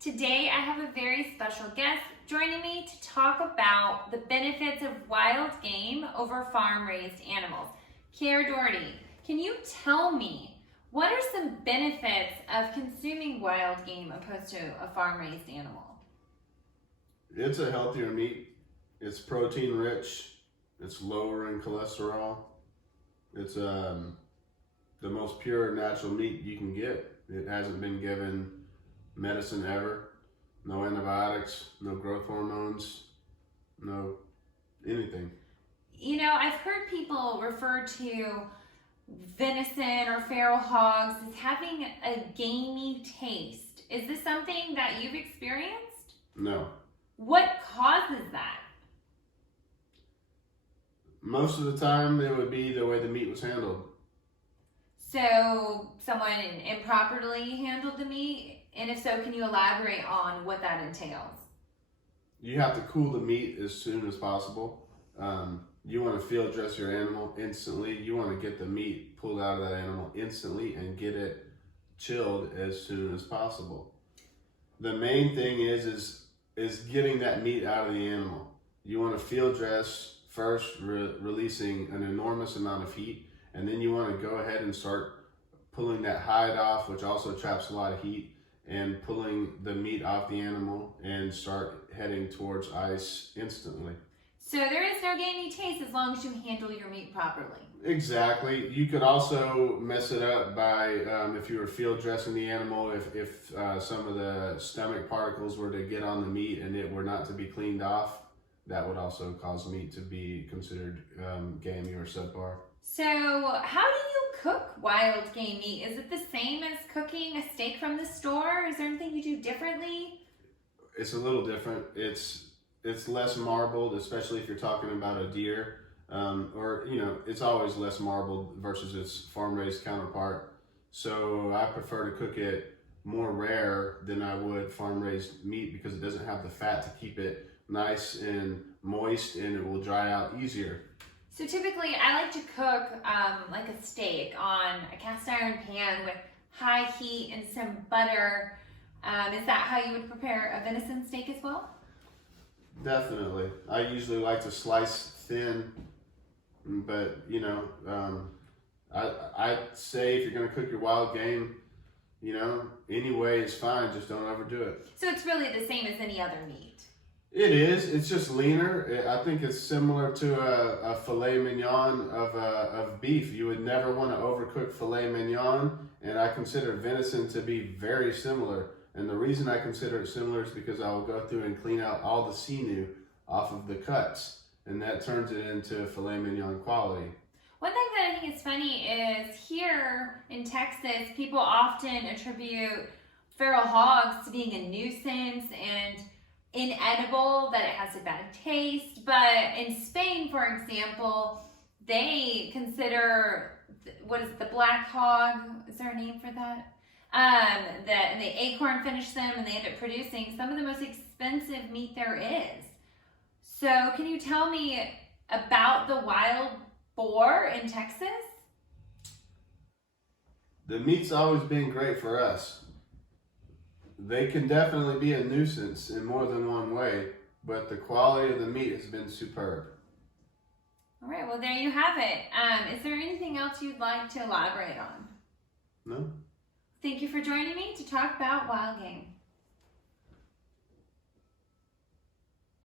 Today I have a very special guest joining me to talk about the benefits of wild game over farm-raised animals. Cahir Doherty, can you tell me what are some benefits of consuming wild game opposed to a farm-raised animal? It's a healthier meat. It's protein rich. It's lower in cholesterol. It's the most pure natural meat you can get. It hasn't been given medicine ever. No antibiotics, no growth hormones, no anything. You know, I've heard people refer to venison or feral hogs as having a gamey taste. Is this something that you've experienced? No. What causes that? Most of the time it would be the way the meat was handled. So someone improperly handled the meat? And if so, can you elaborate on what that entails? You have to cool the meat as soon as possible. You want to field dress your animal instantly. You want to get the meat pulled out of that animal instantly and get it chilled as soon as possible. The main thing is getting that meat out of the animal. You want to field dress first, releasing an enormous amount of heat, and then you want to go ahead and start pulling that hide off, which also traps a lot of heat, and pulling the meat off the animal and start heading towards ice instantly. So there is no gamey taste as long as you handle your meat properly. Exactly. You could also mess it up by, if you were field dressing the animal, if some of the stomach particles were to get on the meat and it were not to be cleaned off, that would also cause meat to be considered gamey or subpar. So how do you cook wild game meat? Is it the same as cooking a steak from the store? Is there anything you do differently? It's a little different. It's less marbled, especially if you're talking about a deer. Or, it's always less marbled versus its farm-raised counterpart. So I prefer to cook it more rare than I would farm-raised meat because it doesn't have the fat to keep it nice and moist, and it will dry out easier. So typically I like to cook like a steak on a cast iron pan with high heat and some butter. Is that how you would prepare a venison steak as well? Definitely. I usually like to slice thin, but I'd say if you're going to cook your wild game, any way is fine, just don't overdo it. So it's really the same as any other meat? It is. It's just leaner. I think it's similar to a filet mignon of beef. You would never want to overcook filet mignon, and I consider venison to be very similar. And the reason I consider it similar is because I will go through and clean out all the sinew off of the cuts, and that turns it into filet mignon quality. One thing that I think is funny is here in Texas, people often attribute feral hogs to being a nuisance and inedible, that it has a bad taste. But in Spain, for example, they consider, the black hog, is there a name for that? They acorn finish them and they end up producing some of the most expensive meat there is. So can you tell me about the wild boar in Texas? The meat's always been great for us. They can definitely be a nuisance in more than one way, but the quality of the meat has been superb. All right, well, there you have it. Is there anything else you'd like to elaborate on? No? Thank you for joining me to talk about wild game.